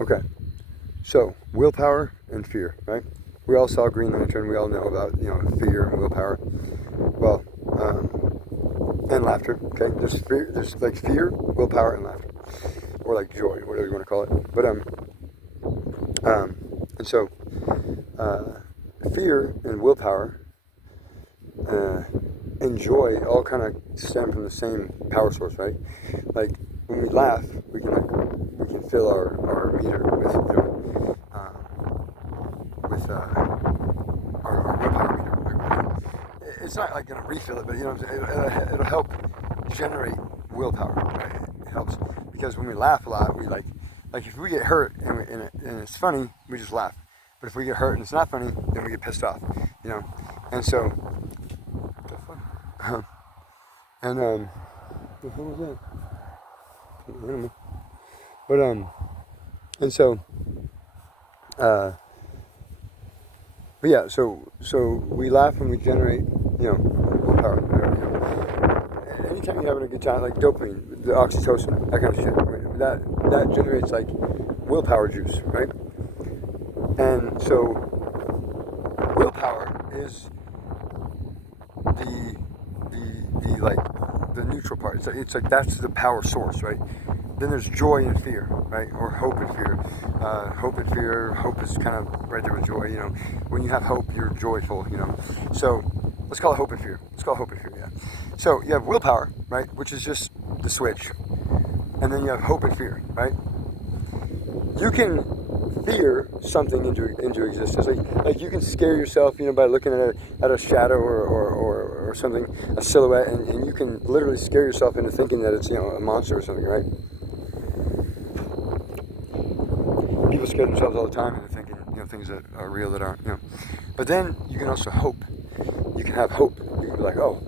Okay, so willpower and fear, right? We all saw Green Lantern. We all know about fear and willpower. Well, and laughter. Okay, there's fear. There's like fear, willpower, and laughter, or like joy, whatever you want to call it. But and so fear and willpower and joy all kind of stem from the same power source, right? Like when we laugh, we can fill our meter with our willpower meter. It's not like gonna refill it, but it'll help generate willpower, right? It helps because when we laugh a lot, we like if we get hurt and it's funny, we just laugh. But if we get hurt and it's not funny, then we get pissed off, And so, and what the hell was that? I don't know. But and so, but yeah, so we laugh and we generate, willpower. Anytime you're having a good time, like dopamine, the oxytocin, that kind of shit, right? That generates like willpower juice, right? And so willpower is the neutral part. It's like that's the power source, right? Then there's joy and fear, right? Or hope and fear. Hope and fear. Hope is kind of right there with joy. When you have hope, you're joyful. So let's call it hope and fear. Let's call it hope and fear. Yeah. So you have willpower, right, which is just the switch, and then you have hope and fear, right? You can fear something into existence. Like you can scare yourself, by looking at a shadow or something, a silhouette, and you can literally scare yourself into thinking that it's a monster or something, right? People scare themselves all the time into thinking things that are real that aren't. But then you can also hope. You can have hope. You can be like, oh,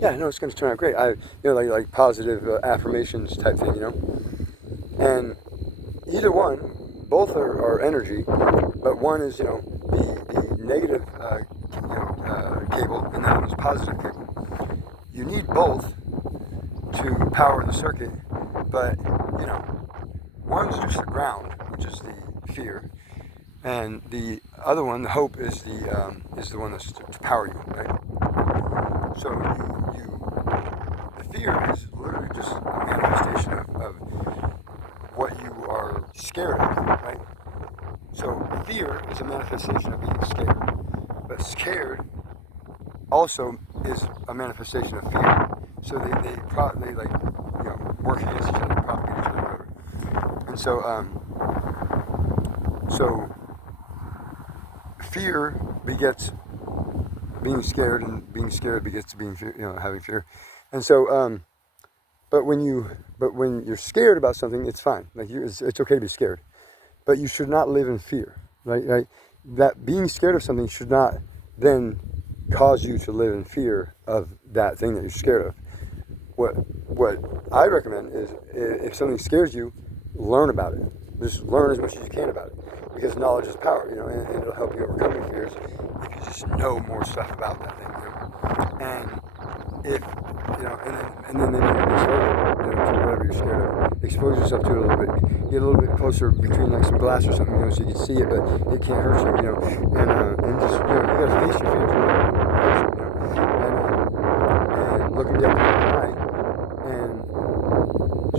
yeah, no, it's going to turn out great. Like positive affirmations type thing, And either one, both are energy, but one is the negative cable, and the other one's positive cable. You need both to power the circuit, but one's just the ground, which is the fear, and the other one, the hope, is the one that's to power you, right? So the fear is literally just a manifestation of what you are scared of, right? So fear is a manifestation of being scared, but scared also is a manifestation of fear. So they work against each other, propagate each other, whatever. And so fear begets being scared, and being scared begets being having fear. And so but when you're scared about something, it's fine. Like it's okay to be scared, but you should not live in fear, right? Right? That being scared of something should not then cause you to live in fear of that thing that you're scared of. What I recommend is if something scares you, learn about it. Just learn as much as you can about it, because knowledge is power, and it'll help you overcome your fears if you just know more stuff about that thing. And if and then you expose it, to whatever you're scared of. Expose yourself to it a little bit. Get a little bit closer between like some glass or something, so you can see it, but it can't hurt you, And just you gotta face your fears, and look them down in the eye, and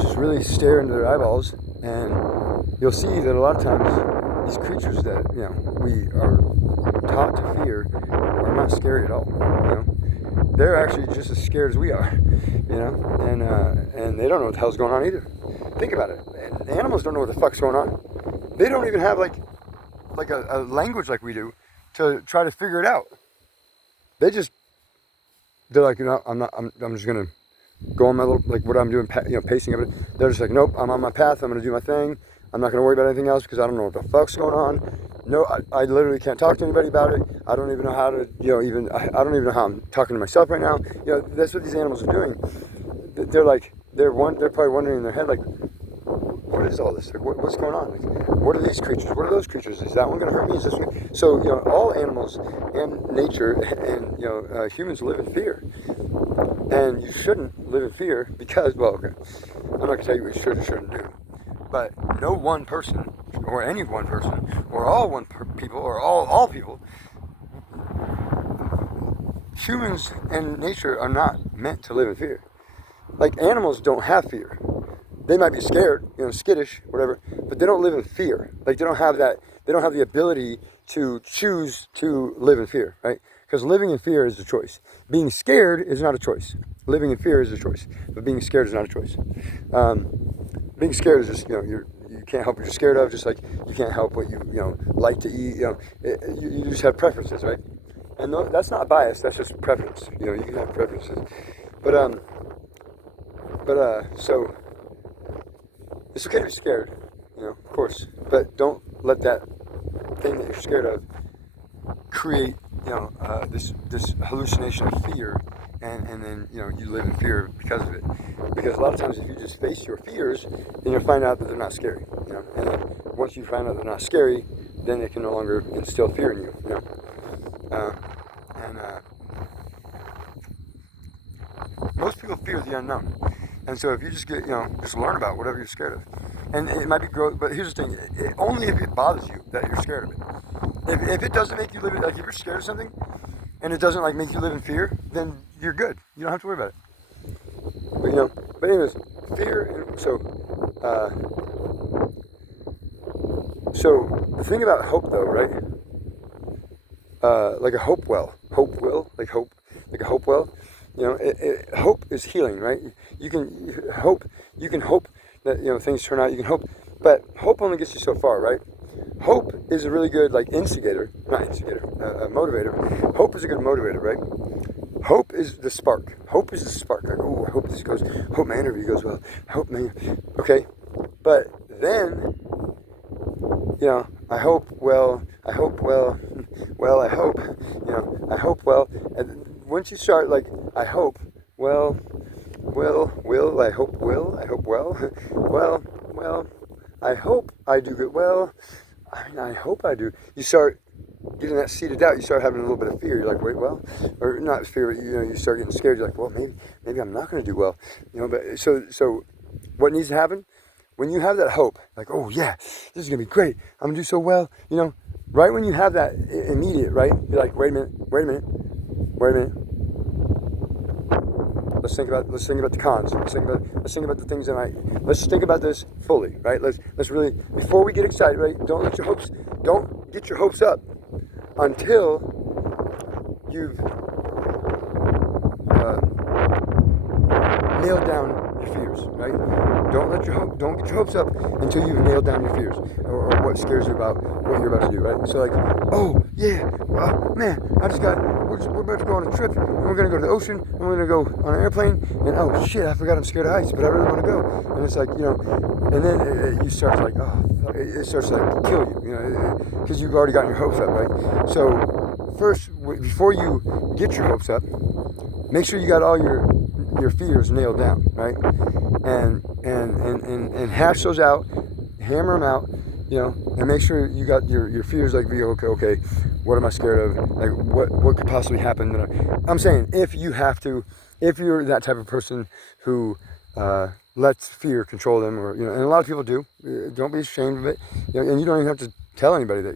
just really stare into their eyeballs, and you'll see that a lot of times these creatures that we are taught to fear are not scary at all. They're actually just as scared as we are, and they don't know what the hell's going on either. Think about it. Animals don't know what the fuck's going on. They don't even have like a language like we do to try to figure it out. They're like, I'm just gonna go on my little, like what I'm doing, pacing of it. They're just like, nope, I'm on my path. I'm gonna do my thing. I'm not gonna worry about anything else because I don't know what the fuck's going on. No, I literally can't talk to anybody about it. I don't even know how to, I don't even know how I'm talking to myself right now. That's what these animals are doing. They're probably wondering in their head, like, what is all this? Like, what's going on? Like, what are these creatures? What are those creatures? Is that one going to hurt me? Is this one? So, all animals and nature and, humans live in fear. And you shouldn't live in fear because, well, okay, I'm not going to tell you what you should or shouldn't do. But no one person, or any one person, or all people, or all people, humans and nature are not meant to live in fear. Like animals don't have fear. They might be scared, skittish, whatever, but they don't live in fear. Like they don't have that. They don't have the ability to choose to live in fear, right? Because living in fear is a choice. Being scared is not a choice. Living in fear is a choice, but being scared is not a choice. Being scared is just you can't help what you're scared of, just like you can't help what you like to eat. You just have preferences, right? And that's not bias. That's just preference. You can have preferences, but so it's okay to be scared, of course, but don't let that thing that you're scared of create this hallucination of fear, and then you live in fear because of it. Because a lot of times if you just face your fears, then you'll find out that they're not scary. And then once you find out they're not scary, then it can no longer instill fear in you. Most people fear the unknown, and so if you just just learn about whatever you're scared of, and it might be growth. But here's the thing: only if it bothers you that you're scared of it. If it doesn't make you live, like if you're scared of something, and it doesn't make you live in fear, then you're good. You don't have to worry about it. But anyways, fear. And so the thing about hope, though, right? Like a hope well, like a hope well. Hope is healing, right? You can hope that things turn out. You can hope, but hope only gets you so far, right? Hope is a really good motivator. Hope is a good motivator, right? Hope is the spark. Hope is the spark. Like, oh, I hope this goes. Hope my interview goes well. Okay, but then I hope well. I hope well. Well, I hope. I hope well. And once you start I hope well, I hope well, well, I hope I do good. Well, I hope I do. You start getting that seed of doubt. You start having a little bit of fear. You're like, wait, well, or not fear, but you start getting scared. You're like, well, maybe I'm not going to do well. But so what needs to happen when you have that hope? Like, oh yeah, this is going to be great. I'm going to do so well. Right when you have that immediate, right? You're like, wait a minute. Let's think about the cons. Let's think about the things that let's think about this fully, right? Let's really, before we get excited, right? Don't get your hopes up until you've nailed down your fears, right? Don't get your hopes up until you've nailed down your fears or what scares you about what you're about to do, right? So oh yeah, man, we're about to go on a trip, and we're going to go to the ocean, and we're going to go on an airplane, and oh shit, I forgot I'm scared of heights, but I really want to go. And it's and then you start it starts to kill you, because you've already gotten your hopes up, right? So first, before you get your hopes up, make sure you got all your fears nailed down, right? And hash those out, hammer them out, and make sure you got your fears okay, what am I scared of? Like what could possibly happen? I'm saying if you're that type of person who lets fear control them, or and a lot of people do. Don't be ashamed of it, and you don't even have to tell anybody that.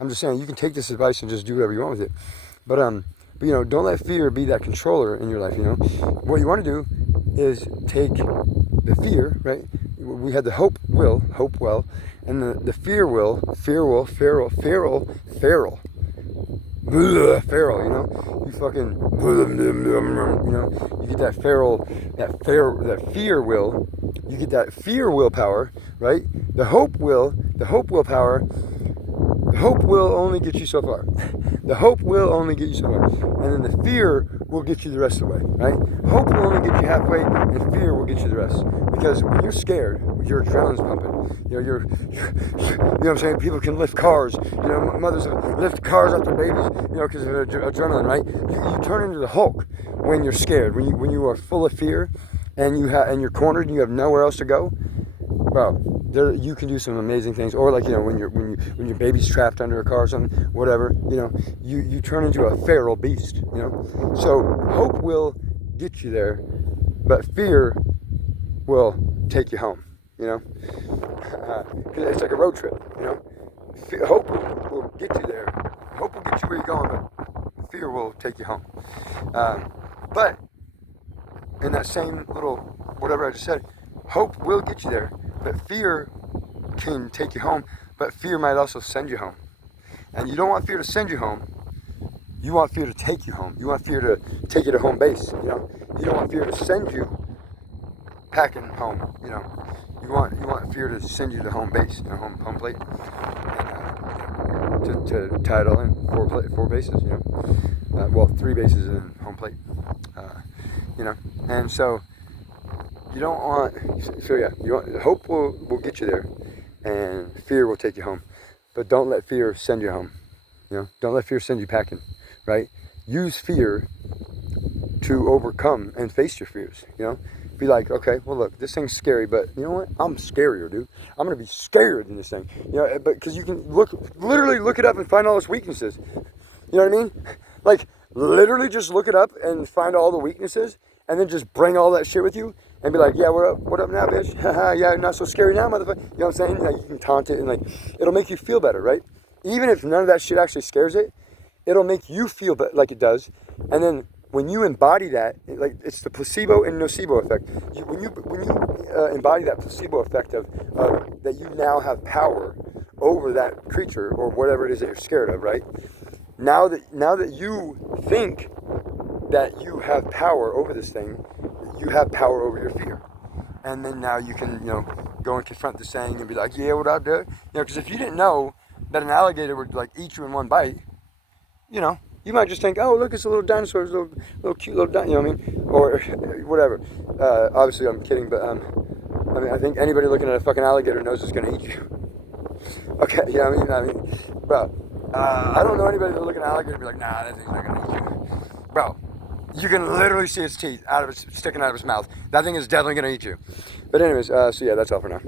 I'm just saying you can take this advice and just do whatever you want with it, but don't let fear be that controller in your life. What you want to do is take the fear, right? We had the hope well, and the fear will, feral, you fucking, you get that fear will, you get that fear willpower, right? The hope willpower, the hope will only get you so far. The hope will only get you so far. And then the fear will get you the rest of the way, right? Hope will only get you halfway, and fear will get you the rest. Because when you're scared, your adrenaline's pumping. You know what I'm saying? People can lift cars. Mothers lift cars out their babies, because of adrenaline, right? You turn into the Hulk when you're scared. When you are full of fear, and you're cornered, and you have nowhere else to go. Well, you can do some amazing things. Or when your baby's trapped under a car or something, whatever. You turn into a feral beast. So hope will get you there, but fear will take you home. you know, because it's like a road trip, you know. Hope will get you there. Hope will get you where you're going, but fear will take you home. But in that same little whatever I just said, hope will get you there, but fear can take you home, but fear might also send you home. And you don't want fear to send you home. You want fear to take you home. You want fear to take you to home base, you know. You don't want fear to send you packing home, you know. You want fear to send you to home base, you know, home plate, and to tie it all in, four bases, you know. Well, 3 bases and home plate, you know. And so you don't want. So yeah, hope will get you there, and fear will take you home. But don't let fear send you home. You know, don't let fear send you packing, right? Use fear to overcome and face your fears, you know? Be like, okay, well look, this thing's scary, but you know what? I'm scarier, dude. I'm gonna be scarier than this thing. You know, but because you can literally look it up and find all its weaknesses. You know what I mean? Like, literally just look it up and find all the weaknesses, and then just bring all that shit with you, and be like, yeah, what up now, bitch? Yeah, not so scary now, motherfucker. You know what I'm saying? Like, you can taunt it, and like, it'll make you feel better, right? Even if none of that shit actually scares it, it'll make you feel like it does. And then when you embody that, like, it's the placebo and nocebo effect. When you embody that placebo effect of that you now have power over that creature or whatever it is that you're scared of, right? Now that you think that you have power over this thing, you have power over your fear. And then now you can, you know, go and confront this thing and be like, yeah, what up, dude? You know, because if you didn't know that an alligator would like eat you in one bite, you know, you might just think, oh, look, it's a little dinosaur, it's a little cute little dinosaur, you know what I mean? Or whatever. Obviously, I'm kidding, but I mean, I think anybody looking at a fucking alligator knows it's gonna eat you. Okay, yeah, I mean, bro, I don't know anybody that look at an alligator and be like, nah, that thing's not gonna eat you, bro. You can literally see its teeth sticking out of its mouth. That thing is definitely gonna eat you. But anyways, so yeah, that's all for now.